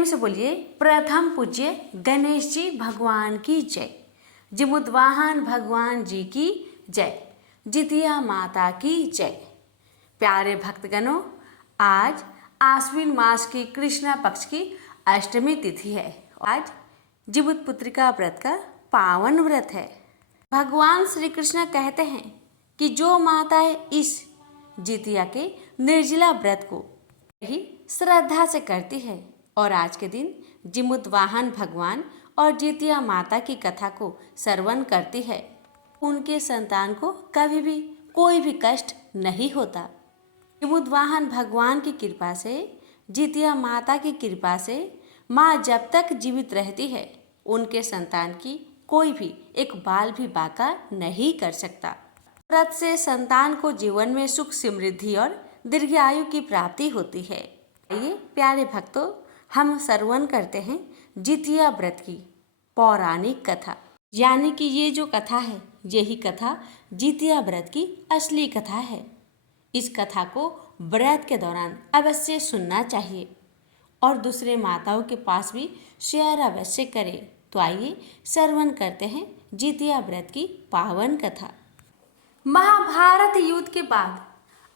प्रेम से बोलिए प्रथम पूज्य गणेश जी भगवान की जय, जिमुद्वाहन भगवान जी की जय, जितिया माता की जय। प्यारे भक्तगणों, आज आश्विन मास की कृष्णा पक्ष की अष्टमी तिथि है। आज जिमुत पुत्रिका व्रत का पावन व्रत है। भगवान श्री कृष्ण कहते हैं कि जो माताएं इस जितिया के निर्जला व्रत को ही श्रद्धा से करती है और आज के दिन जिमुद्वाहन भगवान और जितिया माता की कथा को श्रवण करती है, उनके संतान को कभी भी कोई भी कष्ट नहीं होता। जिमुद्वाहन भगवान की कृपा से, जितिया माता की कृपा से माँ जब तक जीवित रहती है, उनके संतान की कोई भी एक बाल भी बाका नहीं कर सकता। व्रत से संतान को जीवन में सुख, समृद्धि और दीर्घायु की प्राप्ति होती है। आइए प्यारे भक्तों, हम श्रवण करते हैं जितिया व्रत की पौराणिक कथा। यानी कि ये जो कथा है, यही कथा जितिया व्रत की असली कथा है। इस कथा को व्रत के दौरान अवश्य सुनना चाहिए और दूसरे माताओं के पास भी शेयर अवश्य करें। तो आइए श्रवण करते हैं जितिया व्रत की पावन कथा। महाभारत युद्ध के बाद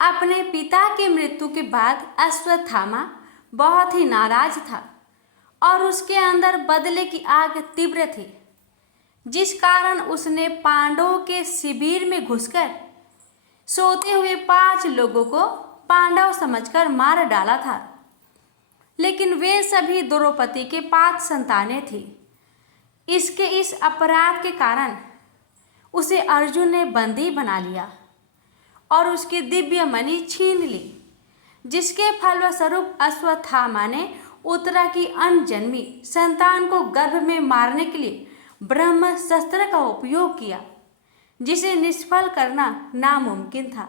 अपने पिता की मृत्यु के बाद अश्वत्थामा बहुत ही नाराज था और उसके अंदर बदले की आग तीव्र थी, जिस कारण उसने पांडवों के शिविर में घुसकर सोते हुए 5 लोगों को पांडव समझकर मार डाला था। लेकिन वे सभी द्रौपदी के 5 संतानें थी। इसके इस अपराध के कारण उसे अर्जुन ने बंदी बना लिया और उसकी दिव्य मणि छीन ली, जिसके फलस्वरूप अश्वत्थामा ने उत्तरा की अनजन्मी संतान को गर्भ में मारने के लिए ब्रह्मास्त्र का उपयोग किया, जिसे निष्फल करना नामुमकिन था।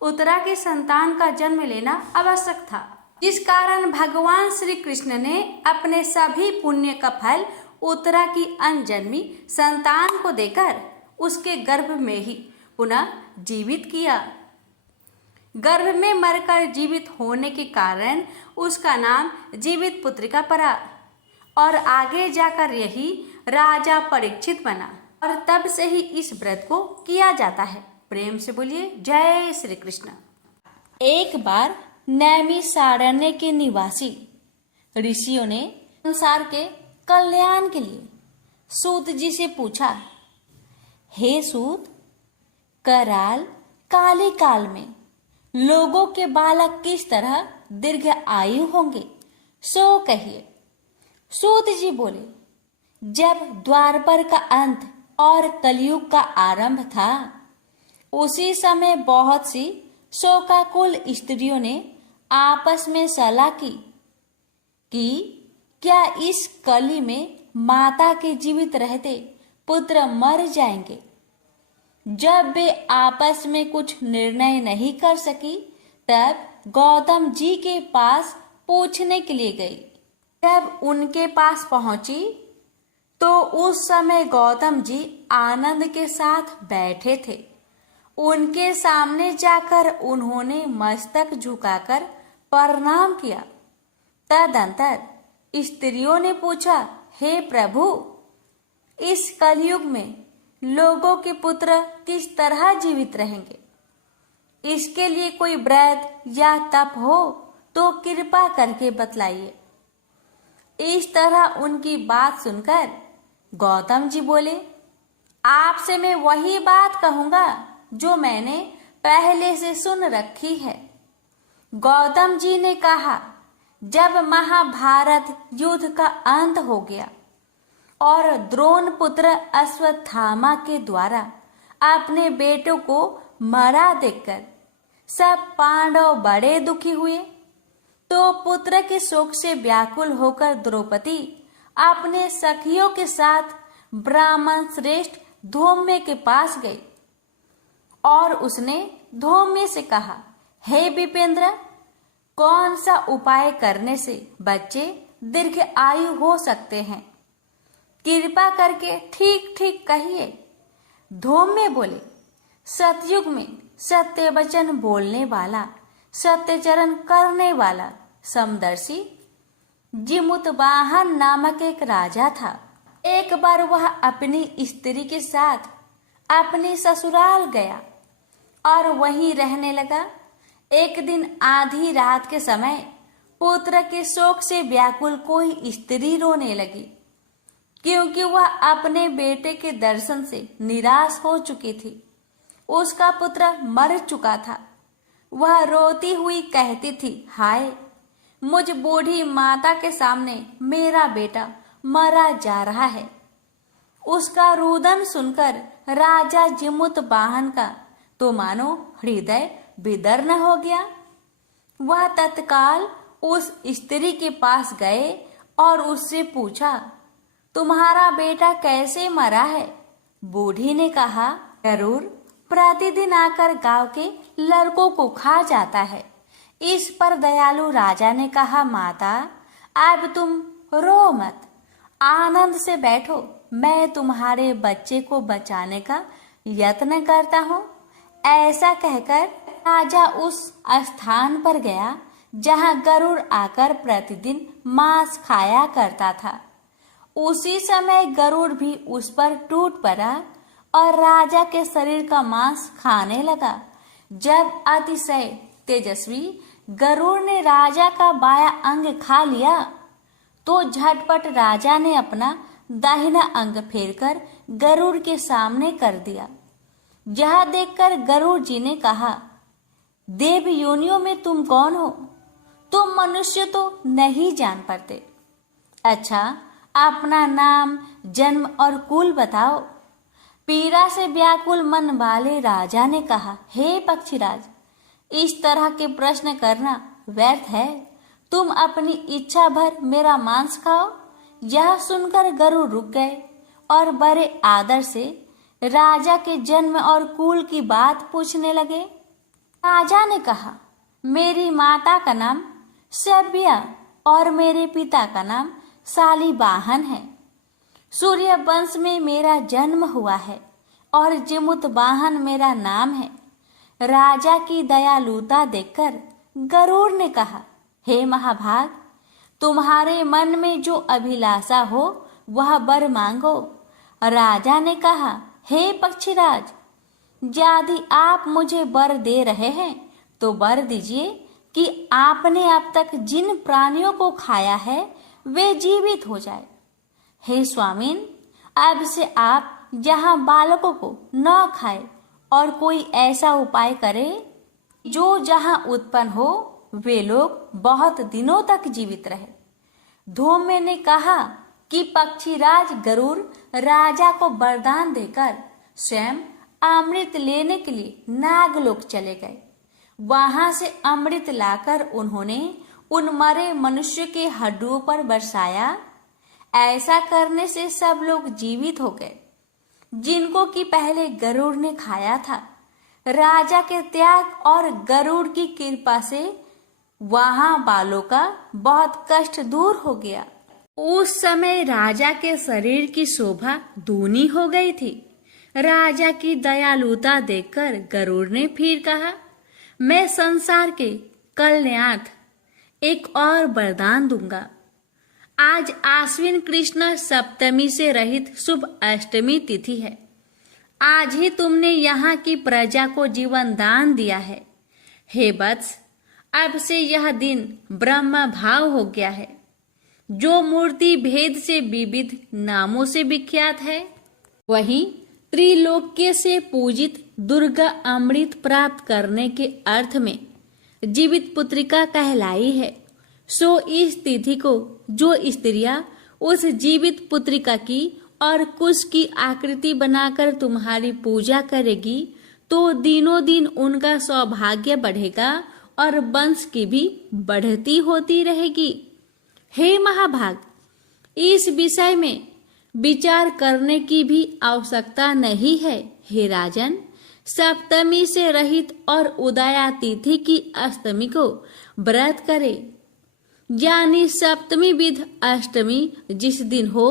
उत्तरा की संतान का जन्म लेना आवश्यक था, जिस कारण भगवान श्री कृष्ण ने अपने सभी पुण्य का फल उत्तरा की अनजन्मी संतान को देकर उसके गर्भ में ही पुनः जीवित किया। गर्भ में मरकर जीवित होने के कारण उसका नाम जीवित पुत्रिका पड़ा और आगे जाकर यही राजा परीक्षित बना और तब से ही इस व्रत को किया जाता है। प्रेम से बोलिए जय श्री कृष्ण। एक बार नैमिषारण्य के निवासी ऋषियों ने संसार के कल्याण के लिए सूत जी से पूछा, हे सूत, कराल काले काल में लोगों के बालक किस तरह दीर्घ आयु होंगे, सो कहिए। सूत जी बोले, जब द्वापर का अंत और कलयुग का आरंभ था, उसी समय बहुत सी शोकाकुल स्त्रियों ने आपस में सलाह की कि क्या इस कली में माता के जीवित रहते पुत्र मर जाएंगे। जब वे आपस में कुछ निर्णय नहीं कर सकी, तब गौतम जी के पास पूछने के लिए गई। जब उनके पास पहुंची तो उस समय गौतम जी आनंद के साथ बैठे थे। उनके सामने जाकर उन्होंने मस्तक झुकाकर प्रणाम किया। तदंतर स्त्रियों ने पूछा, हे प्रभु, इस कलयुग में लोगों के पुत्र किस तरह जीवित रहेंगे? इसके लिए कोई व्रत या तप हो तो कृपा करके बतलाइए। इस तरह उनकी बात सुनकर गौतम जी बोले, आपसे मैं वही बात कहूंगा जो मैंने पहले से सुन रखी है। गौतम जी ने कहा, जब महाभारत युद्ध का अंत हो गया और द्रोण पुत्र अश्वत्थामा के द्वारा अपने बेटों को मरा देखकर सब पांडव बड़े दुखी हुए, तो पुत्र के शोक से व्याकुल होकर द्रौपदी अपने सखियों के साथ ब्राह्मण श्रेष्ठ धौम्य के पास गई और उसने धौम्य से कहा, हे विपेंद्र, कौन सा उपाय करने से बच्चे दीर्घ आयु हो सकते हैं? कृपा करके ठीक ठीक कहिए। धौम्य बोले, सतयुग में सत्य वचन बोलने वाला, सत्यचरण करने वाला, समदर्शी, जिमुतवाहन नामक एक राजा था। एक बार वह अपनी स्त्री के साथ अपने ससुराल गया और वहीं रहने लगा। एक दिन आधी रात के समय पुत्र के शोक से व्याकुल कोई स्त्री रोने लगी, क्योंकि वह अपने बेटे के दर्शन से निराश हो चुकी थी। उसका पुत्र मर चुका था। वह रोती हुई कहती थी, हाय, मुझ बूढ़ी माता के सामने मेरा बेटा मरा जा रहा है। उसका रुदन सुनकर राजा जिमुतवाहन का तो मानो हृदय विदीर्ण हो गया। वह तत्काल उस स्त्री के पास गए और उससे पूछा, तुम्हारा बेटा कैसे मरा है? बूढ़ी ने कहा, जरूर प्रतिदिन आकर गांव के लड़कों को खा जाता है। इस पर दयालु राजा ने कहा, माता, अब तुम रो मत, आनंद से बैठो, मैं तुम्हारे बच्चे को बचाने का यत्न करता हूँ। ऐसा कहकर राजा उस स्थान पर गया जहाँ गरुड़ आकर प्रतिदिन मांस खाया करता था। उसी समय गरुड़ भी उस पर टूट पड़ा और राजा के शरीर का मांस खाने लगा। जब अतिशय तेजस्वी गरुड़ ने राजा का बायां अंग खा लिया तो झटपट राजा ने अपना दाहिना अंग फेरकर गरुड़ के सामने कर दिया। यह देखकर गरुड़ जी ने कहा, देव योनियों में तुम कौन हो? तुम मनुष्य तो नहीं जान पाते। अच्छा, अपना नाम, जन्म और कुल बताओ। पीड़ा से व्याकुल मन वाले राजा ने कहा, हे पक्षीराज, इस तरह के प्रश्न करना व्यर्थ है। तुम अपनी इच्छा भर मेरा मांस खाओ। यह सुनकर गरुड़ रुक गए और बड़े आदर से राजा के जन्म और कुल की बात पूछने लगे। राजा ने कहा, मेरी माता का नाम सभ्या और मेरे पिता का नाम शालिवाहन है। सूर्य वंश में मेरा जन्म हुआ है और जिमुतवाहन मेरा नाम है। राजा की दयालुता देखकर गरुड़ ने कहा, हे महाभाग, तुम्हारे मन में जो अभिलाषा हो वह वर मांगो। राजा ने कहा, हे पक्षीराज, यदि आप मुझे वर दे रहे हैं तो वर दीजिए कि आपने अब तक जिन प्राणियों को खाया है वे जीवित हो जाए। हे स्वामीन, अब से आप यहाँ बालकों को न खाए और कोई ऐसा उपाय करे जो जहाँ उत्पन्न हो वे लोग बहुत दिनों तक जीवित रहे। धूम्र ने कहा कि पक्षीराज गरुड़ राजा को वरदान देकर स्वयं अमृत लेने के लिए नागलोक चले गए। वहां से अमृत लाकर उन्होंने उन मरे मनुष्य के हड्डियों पर बरसाया। ऐसा करने से सब लोग जीवित हो गए जिनको कि पहले गरुड़ ने खाया था। राजा के त्याग और गरुड़ की कृपा से वहां बालों का बहुत कष्ट दूर हो गया। उस समय राजा के शरीर की शोभा दूनी हो गई थी। राजा की दयालुता देखकर गरुड़ ने फिर कहा, मैं संसार के कल्याणार्थ एक और वरदान दूंगा। आज आश्विन कृष्ण सप्तमी से रहित शुभ अष्टमी तिथि है। आज ही तुमने यहाँ की प्रजा को जीवन दान दिया है। हे वत्स, अब से यह दिन ब्रह्म भाव हो गया है, जो मूर्ति भेद से विविध नामों से विख्यात है। वहीं त्रिलोक्य से पूजित दुर्गा अमृत प्राप्त करने के अर्थ में जीवित पुत्रिका कहलाई है। सो इस तिथि को जो स्त्रियां उस जीवित पुत्रिका की और कुश की आकृति बनाकर तुम्हारी पूजा करेगी तो दिनों दिन उनका सौभाग्य बढ़ेगा और वंश की भी बढ़ती होती रहेगी। हे महाभाग, इस विषय में विचार करने की भी आवश्यकता नहीं है। हे राजन, सप्तमी से रहित और उदया तिथि की अष्टमी को व्रत करे, यानी सप्तमी विध अष्टमी जिस दिन हो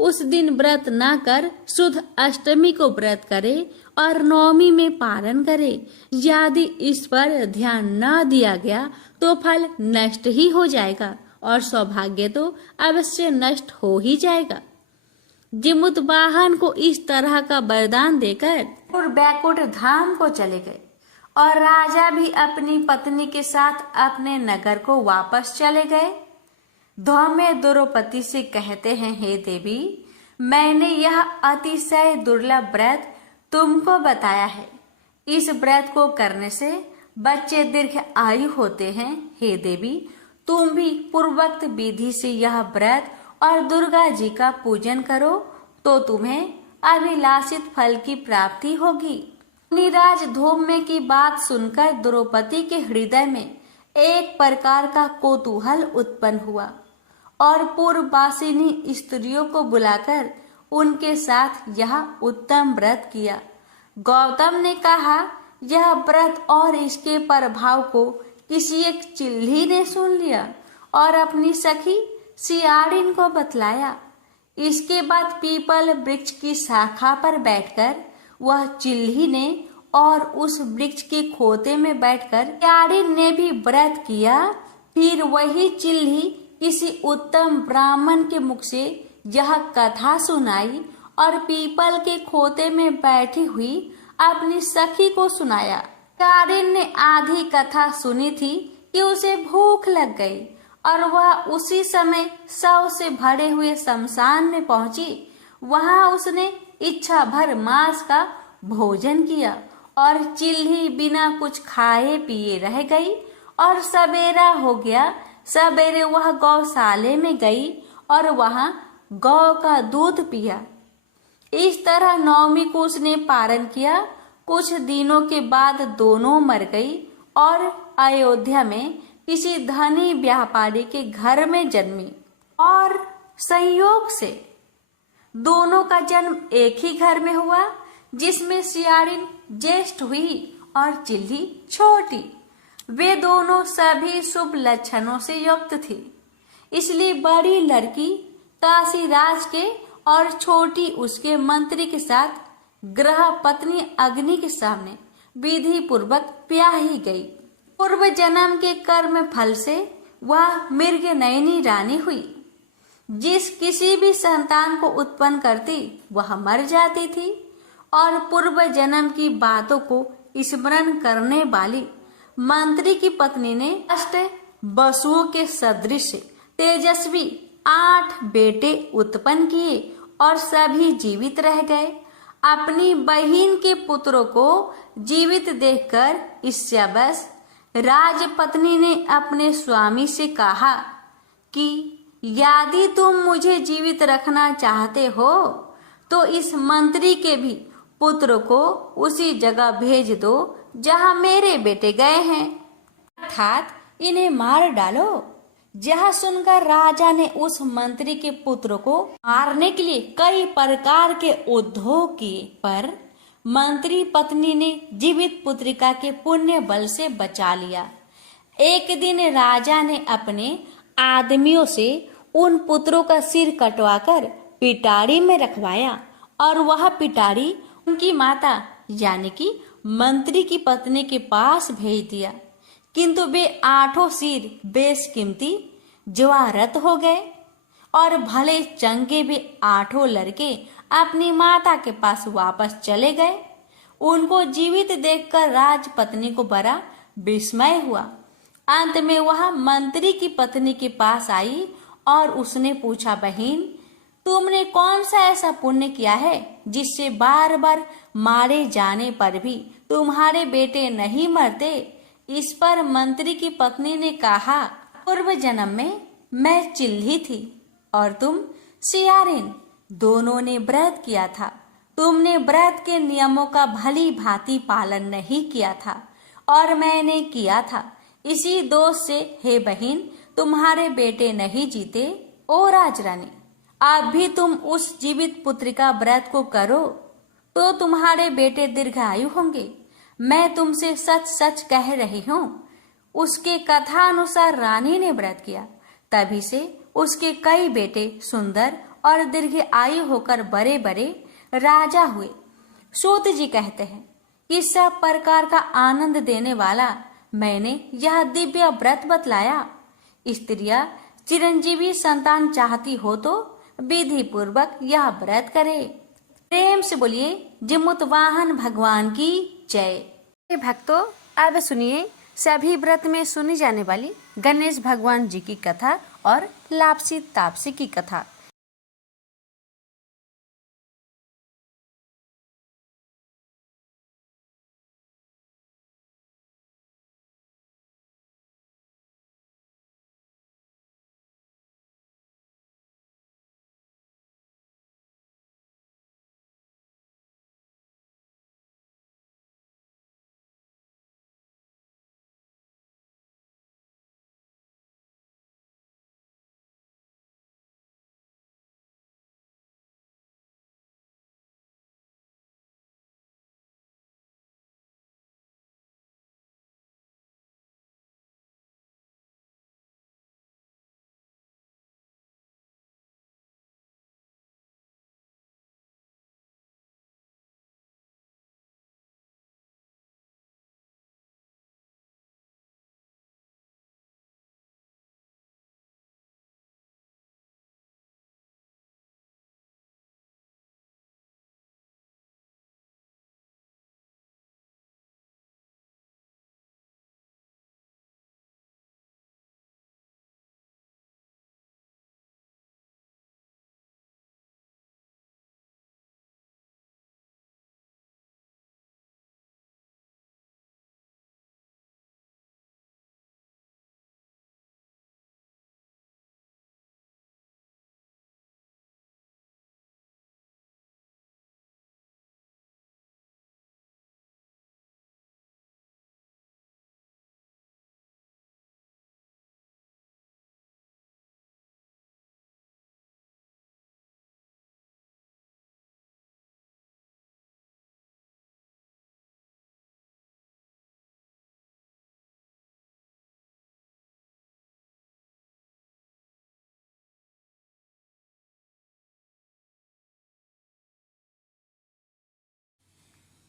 उस दिन व्रत न कर शुद्ध अष्टमी को व्रत करे और नवमी में पालन करे। यदि इस पर ध्यान न दिया गया तो फल नष्ट ही हो जाएगा और सौभाग्य तो अवश्य नष्ट हो ही जाएगा। जिमुतवाहन को इस तरह का वरदान देकर और बैकुंठ धाम को चले गए और राजा भी अपनी पत्नी के साथ अपने नगर को वापस चले गए। धौम्य द्रौपदी से कहते हैं, हे देवी, मैंने यह अतिशय दुर्लभ व्रत तुमको बताया है। इस व्रत को करने से बच्चे दीर्घ आयु होते हैं। हे देवी, तुम भी पूर्वोक्त विधि से यह व्रत और दुर्गा जी का पूजन करो तो तुम्हें अभिलाषित फल की प्राप्ति होगी। निराज धौम्य की बात सुनकर द्रौपदी के हृदय में एक प्रकार का कौतूहल उत्पन्न हुआ और पूर्ववासिनी स्त्रियों को बुलाकर उनके साथ यह उत्तम व्रत किया। गौतम ने कहा, यह व्रत और इसके प्रभाव को किसी एक चिल्ली ने सुन लिया और अपनी सखी सियारिन को बतलाया। इसके बाद पीपल वृक्ष की शाखा पर बैठकर वह चिल्ली ने और उस वृक्ष के खोते में बैठकर सियारिन ने भी व्रत किया। फिर वही चिल्ली किसी उत्तम ब्राह्मण के मुख से यह कथा सुनाई और पीपल के खोते में बैठी हुई अपनी सखी को सुनाया। सियारिन ने आधी कथा सुनी थी कि उसे भूख लग गई और वह उसी समय शव से भरे हुए शमशान में पहुंची। वहां उसने इच्छा भर मांस का भोजन किया और चिल्ली बिना कुछ खाए पिए रह गई और सवेरा हो गया। सवेरे वह गौशाले में गई और वहां गौ का दूध पिया। इस तरह नवमी को उसने पारण किया। कुछ दिनों के बाद दोनों मर गई और अयोध्या में किसी धनी व्यापारी के घर में जन्मी और संयोग से दोनों का जन्म एक ही घर में हुआ, जिसमें सियारिन ज्येष्ठ हुई और चिल्ली छोटी। वे दोनों सभी शुभ लक्षणों से युक्त थी, इसलिए बड़ी लड़की काशीराज के और छोटी उसके मंत्री के साथ ग्रह पत्नी अग्नि के सामने विधि पूर्वक ब्याही गई। पूर्व जन्म के कर्म फल से वह मृग नयनी रानी हुई। जिस किसी भी संतान को उत्पन्न करती वह मर जाती थी और पूर्व जन्म की बातों को स्मरण करने वाली मंत्री की पत्नी ने अष्ट वसुओं के सदृश तेजस्वी 8 बेटे उत्पन्न किए और सभी जीवित रह गए। अपनी बहन के पुत्रों को जीवित देखकर ईर्ष्यावश राजपत्नी ने अपने स्वामी से कहा कि यदि तुम मुझे जीवित रखना चाहते हो तो इस मंत्री के भी पुत्र को उसी जगह भेज दो जहां मेरे बेटे गए हैं, अर्थात इन्हें मार डालो। यह सुनकर राजा ने उस मंत्री के पुत्र को मारने के लिए कई प्रकार के उद्योग किए, पर मंत्री पत्नी ने जीवित पुत्रिका के पुण्य बल से बचा लिया। एक दिन राजा ने अपने आदमियों से उन पुत्रों का सिर कटवाकर पिटारी में रखवाया और वह पिटारी उनकी माता यानी कि मंत्री की पत्नी के पास भेज दिया, किंतु वे 8 सिर बेशकीमती ज्वारत हो गए और भले चंगे वे 8 लड़के अपनी माता के पास वापस चले गए। उनको जीवित देखकर राजपत्नी को बड़ा विस्मय हुआ। अंत में वह मंत्री की पत्नी के पास आई और उसने पूछा, बहन, तुमने कौन सा ऐसा पुण्य किया है जिससे बार बार मारे जाने पर भी तुम्हारे बेटे नहीं मरते? इस पर मंत्री की पत्नी ने कहा, पूर्व जन्म में मैं चिल्ली थी और तुम सियारिन, दोनों ने व्रत किया था। तुमने व्रत के नियमों का भली भांति पालन नहीं किया था और मैंने किया था। इसी दोष से हे बहन, तुम्हारे बेटे नहीं जीते। ओ राजरानी, अब भी तुम उस जीवित पुत्रिका व्रत को करो तो तुम्हारे बेटे दीर्घायु होंगे। मैं तुमसे सच सच कह रही हूँ। उसके कथा अनुसार रानी ने व्रत किया, तभी से उसके कई बेटे सुंदर और दीर्घ आयु होकर बड़े बड़े राजा हुए। सूत जी कहते हैं कि सब प्रकार का आनंद देने वाला मैंने यह दिव्य व्रत बतलाया। स्त्रियां चिरंजीवी संतान चाहती हो तो विधि पूर्वक यह व्रत करे। प्रेम से बोलिए जिमुतवाहन भगवान की जय। भक्तों, अब सुनिए सभी व्रत में सुनी जाने वाली गणेश भगवान जी की कथा और लापसी तापसी की कथा।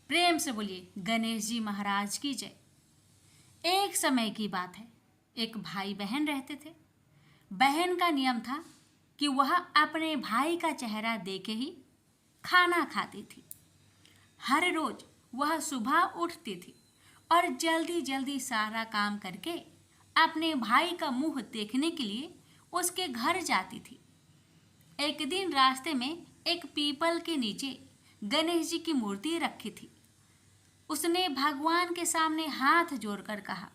प्रेम से बोलिए गणेश जी महाराज की जय। एक समय की बात है, एक भाई बहन रहते थे। बहन का नियम था कि वह अपने भाई का चेहरा देखे ही खाना खाती थी। हर रोज वह सुबह उठती थी और जल्दी जल्दी सारा काम करके अपने भाई का मुंह देखने के लिए उसके घर जाती थी। एक दिन रास्ते में एक पीपल के नीचे गणेश जी की मूर्ति रखी थी। उसने भगवान के सामने हाथ जोड़कर कहा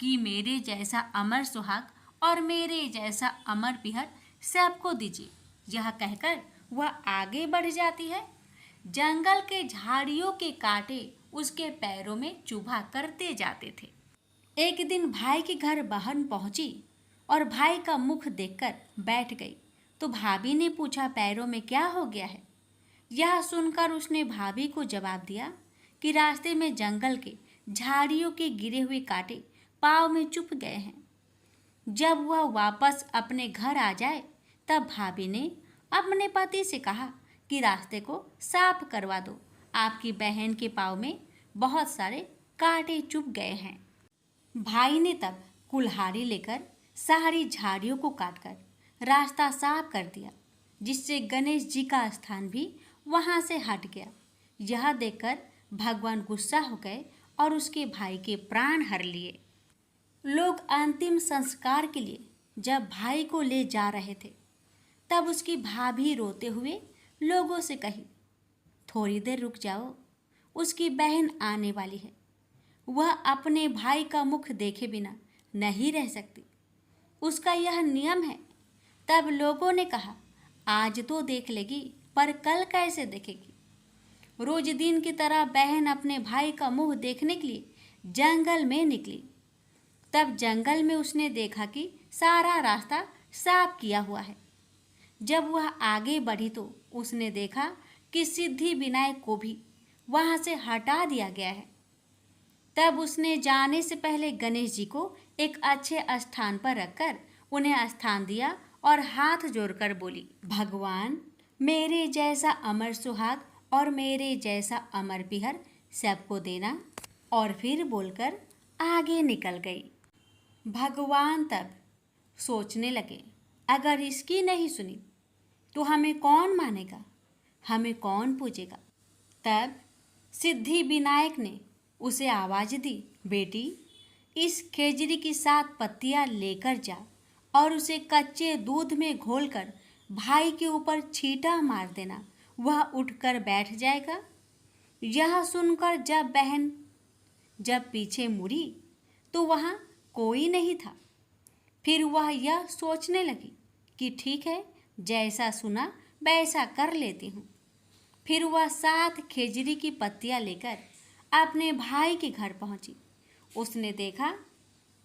कि मेरे जैसा अमर सुहाग और मेरे जैसा अमर पिहर सबको दीजिए। यह कहकर वह आगे बढ़ जाती है। जंगल के झाड़ियों के कांटे उसके पैरों में चुभा करते जाते थे। एक दिन भाई के घर बहन पहुंची और भाई का मुख देखकर बैठ गई तो भाभी ने पूछा, पैरों में क्या हो गया है? यह सुनकर उसने भाभी को जवाब दिया कि रास्ते में जंगल के झाड़ियों के गिरे हुए कांटे पाँव में चुभ गए हैं। जब वह वापस अपने घर आ जाए तब भाभी ने अपने पति से कहा कि रास्ते को साफ करवा दो, आपकी बहन के पाँव में बहुत सारे कांटे चुभ गए हैं। भाई ने तब कुल्हाड़ी लेकर सारी झाड़ियों को काटकर रास्ता साफ कर दिया, जिससे गणेश जी का स्थान भी वहां से हट गया। यह देखकर भगवान गुस्सा हो गए और उसके भाई के प्राण हर लिए। लोग अंतिम संस्कार के लिए जब भाई को ले जा रहे थे तब उसकी भाभी रोते हुए लोगों से कही, थोड़ी देर रुक जाओ, उसकी बहन आने वाली है, वह अपने भाई का मुख देखे बिना नहीं रह सकती, उसका यह नियम है। तब लोगों ने कहा, आज तो देख लेगी पर कल कैसे देखेगी? रोज दिन की तरह बहन अपने भाई का मुंह देखने के लिए जंगल में निकली। तब जंगल में उसने देखा कि सारा रास्ता साफ किया हुआ है। जब वह आगे बढ़ी तो उसने देखा कि सिद्धि विनायक को भी वहां से हटा दिया गया है। तब उसने जाने से पहले गणेश जी को एक अच्छे स्थान पर रखकर उन्हें स्थान दिया और हाथ जोड़कर बोली, भगवान मेरे जैसा अमर सुहाग और मेरे जैसा अमर पिहर सबको देना। और फिर बोलकर आगे निकल गई। भगवान तब सोचने लगे, अगर इसकी नहीं सुनी तो हमें कौन मानेगा, हमें कौन पूजेगा। तब सिद्धि विनायक ने उसे आवाज़ दी, बेटी इस खेजड़ी की 7 पत्तियां लेकर जा और उसे कच्चे दूध में घोलकर भाई के ऊपर छींटा मार देना, वह उठकर बैठ जाएगा। यह सुनकर जब पीछे मुड़ी तो वहाँ कोई नहीं था। फिर वह यह सोचने लगी कि ठीक है, जैसा सुना वैसा कर लेती हूँ। फिर वह 7 खेजड़ी की पत्तियां लेकर अपने भाई के घर पहुँची। उसने देखा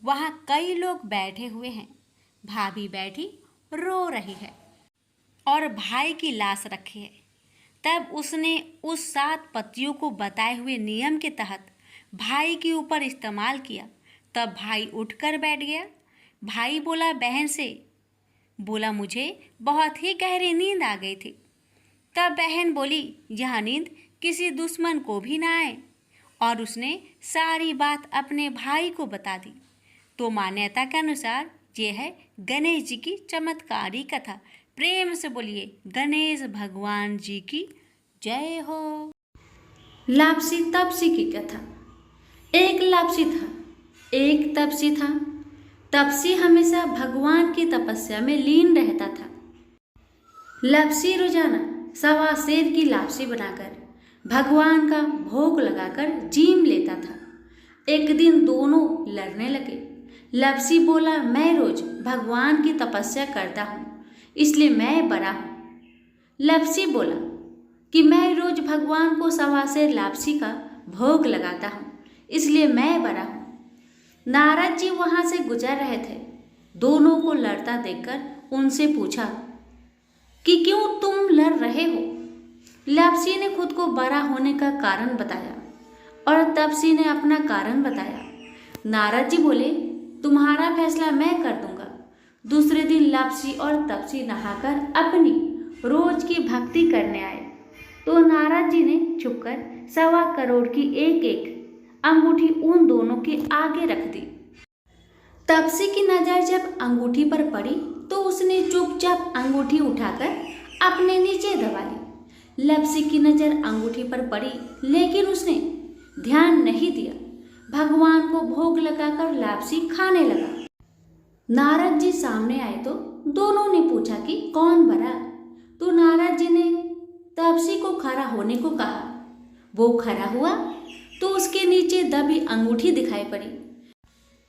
वहाँ कई लोग बैठे हुए हैं, भाभी बैठी रो रही है और भाई की लाश रखी है। तब उसने उस 7 पत्तियों को बताए हुए नियम के तहत भाई के ऊपर इस्तेमाल किया। तब भाई उठकर बैठ गया। भाई बोला बहन से, बोला मुझे बहुत ही गहरी नींद आ गई थी। तब बहन बोली यह नींद किसी दुश्मन को भी ना आए, और उसने सारी बात अपने भाई को बता दी। तो मान्यता के अनुसार ये है गणेश जी की चमत्कारी कथा। प्रेम से बोलिए गणेश भगवान जी की जय हो। लापसी तपसी की कथा। एक लापसी था, एक तपसी था। तपसी हमेशा भगवान की तपस्या में लीन रहता था। लापसी रोजाना 1.25 सेर की लापसी बनाकर भगवान का भोग लगाकर जीम लेता था। एक दिन दोनों लड़ने लगे। लापसी बोला मैं रोज भगवान की तपस्या करता हूँ, इसलिए मैं बड़ा हूँ। लापसी बोला कि मैं रोज भगवान को 1.25 सेर लापसी का भोग लगाता हूँ, इसलिए मैं बड़ा हूँ। नारद जी वहाँ से गुजर रहे थे। दोनों को लड़ता देखकर उनसे पूछा कि क्यों तुम लड़ रहे हो। लापसी ने खुद को बड़ा होने का कारण बताया और तपसी ने अपना कारण बताया। नारद जी बोले तुम्हारा फैसला मैं कर दूंगा। दूसरे दिन लापसी और तपसी नहाकर अपनी रोज की भक्ति करने आए तो नारद जी ने छुपकर 1.25 करोड़ की एक अंगूठी उन दोनों के आगे रख दी। तपसी की नजर जब अंगूठी पर पड़ी तो उसने चुपचाप अंगूठी उठाकर अपने नीचे दबा ली। लापसी की नजर अंगूठी पर पड़ी लेकिन उसने ध्यान नहीं दिया। भगवान को भोग लगाकर लापसी खाने लगा। नारद जी सामने आए तो दोनों ने पूछा कि कौन बड़ा। तो नारद जी ने तपसी को खड़ा होने को कहा। वो खड़ा हुआ तो उसके नीचे दबी अंगूठी दिखाई पड़ी।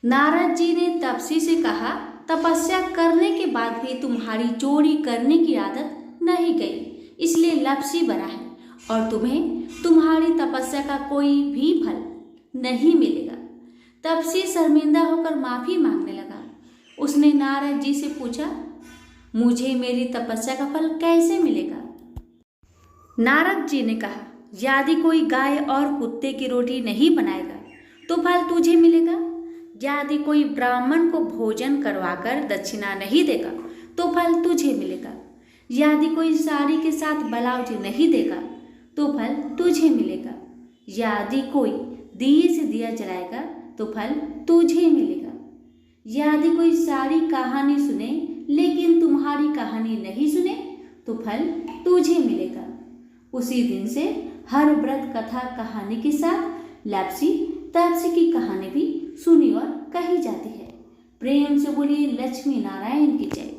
नारद जी ने तपसी से कहा तपस्या करने के बाद भी तुम्हारी चोरी करने की आदत नहीं गई, इसलिए लापसी बड़ा है और तुम्हें तुम्हारी तपस्या का कोई भी फल नहीं मिलेगा। तपसी शर्मिंदा होकर माफी मांगने लगा। उसने नारद जी से पूछा मुझे मेरी तपस्या का फल कैसे मिलेगा। नारद जी ने कहा यदि कोई गाय और कुत्ते की रोटी नहीं बनाएगा तो फल तुझे मिलेगा। यदि कोई ब्राह्मण को भोजन करवाकर दक्षिणा नहीं देगा तो फल तुझे मिलेगा। यदि कोई साड़ी के साथ ब्लाउज नहीं देगा तो फल तुझे मिलेगा। यदि कोई दिए से दिया जलाएगा तो फल तुझे मिलेगा। यदि कोई सारी कहानी सुने लेकिन तुम्हारी कहानी नहीं सुने तो फल तुझे मिलेगा। उसी दिन से हर व्रत कथा कहानी के साथ लापसी तपसी की कहानी भी सुनी और कही जाती है। प्रेम से बोलिए लक्ष्मी नारायण की जय।